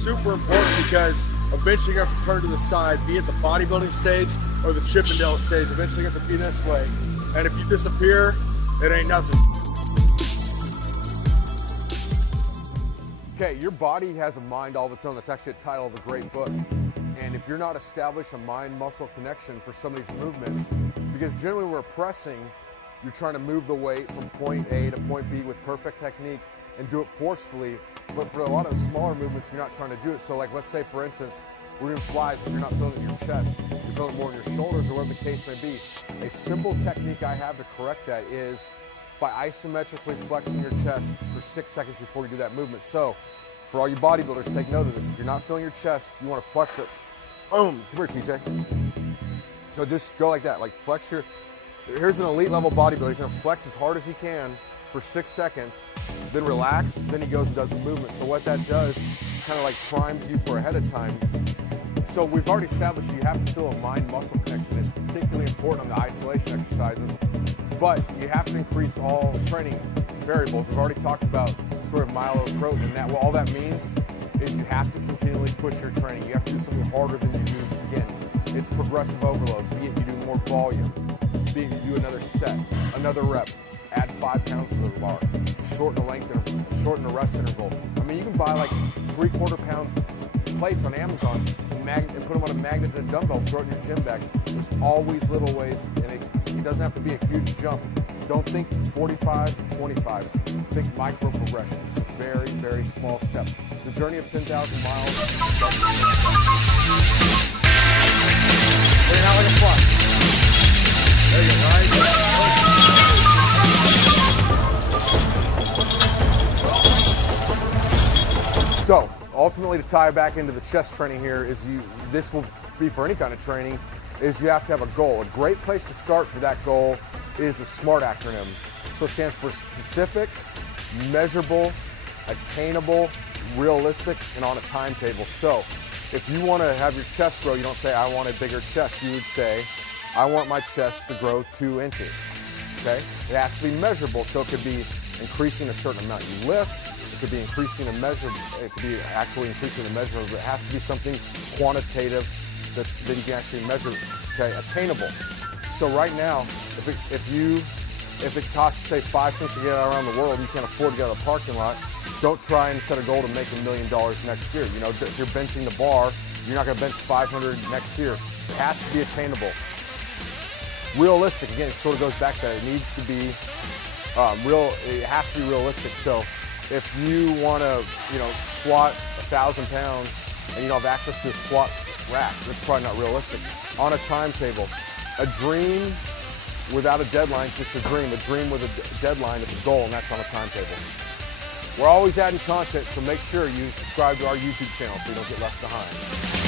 super important because eventually you have to turn to the side, be it the bodybuilding stage or the Chippendale stage. Eventually you have to be this way. And if you disappear, it ain't nothing. Okay, your body has a mind all of its own. That's actually a title of a great book. And if you're not establishing a mind-muscle connection for some of these movements, because generally when we're pressing, you're trying to move the weight from point A to point B with perfect technique and do it forcefully. But for a lot of the smaller movements, you're not trying to do it. So like, let's say for instance, we're doing flies, if you're not feeling it in your chest, you're feeling it more in your shoulders or whatever the case may be. A simple technique I have to correct that is by isometrically flexing your chest for 6 seconds before you do that movement. So for all you bodybuilders, take note of this. If you're not feeling your chest, you want to flex it. Boom, come here, TJ. So just go like that, like flex your, here's an elite level bodybuilder. He's gonna flex as hard as he can for 6 seconds, then relax, then he goes and does the movement. So what that does, kind of like primes you for ahead of time. So we've already established you have to feel a mind-muscle connection. It's particularly important on the isolation exercises, but you have to increase all training variables. We've already talked about sort of myeloprotein, and that, well, all that means is you have to continually push your training. You have to do something harder than you do again. It's progressive overload, be it you do more volume, be it you do another set, another rep, add 5 pounds to the bar, shorten the length interval, shorten the rest interval. I mean, you can buy like 3/4 pounds plates on Amazon and put them on a magnet and a dumbbell, throw it in your gym bag. There's always little ways, and it doesn't have to be a huge jump. Don't think 45s and 25s. Think micro progressions. Very, very small step. The journey of 10,000 miles. Bring it out like a front. There you go, right? So, ultimately, to tie back into the chest training here is this will be for any kind of training, is you have to have a goal. A great place to start for that goal is a SMART acronym. So it stands for specific, measurable, attainable, realistic, and on a timetable. So if you want to have your chest grow, you don't say, I want a bigger chest. You would say, I want my chest to grow 2 inches. Okay? It has to be measurable, so it could be increasing a certain amount you lift. It could be increasing a measure. It could be actually increasing the measure. But it has to be something quantitative that you can actually measure. Okay, attainable. So right now, if it costs say 5 cents to get out around the world, you can't afford to get out of the parking lot. Don't try and set a goal to make $1 million next year. You know, if you're benching the bar, you're not going to bench 500 next year. It has to be attainable. Realistic, again, it sort of goes back to that. It needs to be it has to be realistic. So if you want to, squat 1,000 pounds and you don't have access to a squat rack, that's probably not realistic. On a timetable, a dream without a deadline is just a dream. A dream with a deadline is a goal, and that's on a timetable. We're always adding content, so make sure you subscribe to our YouTube channel so you don't get left behind.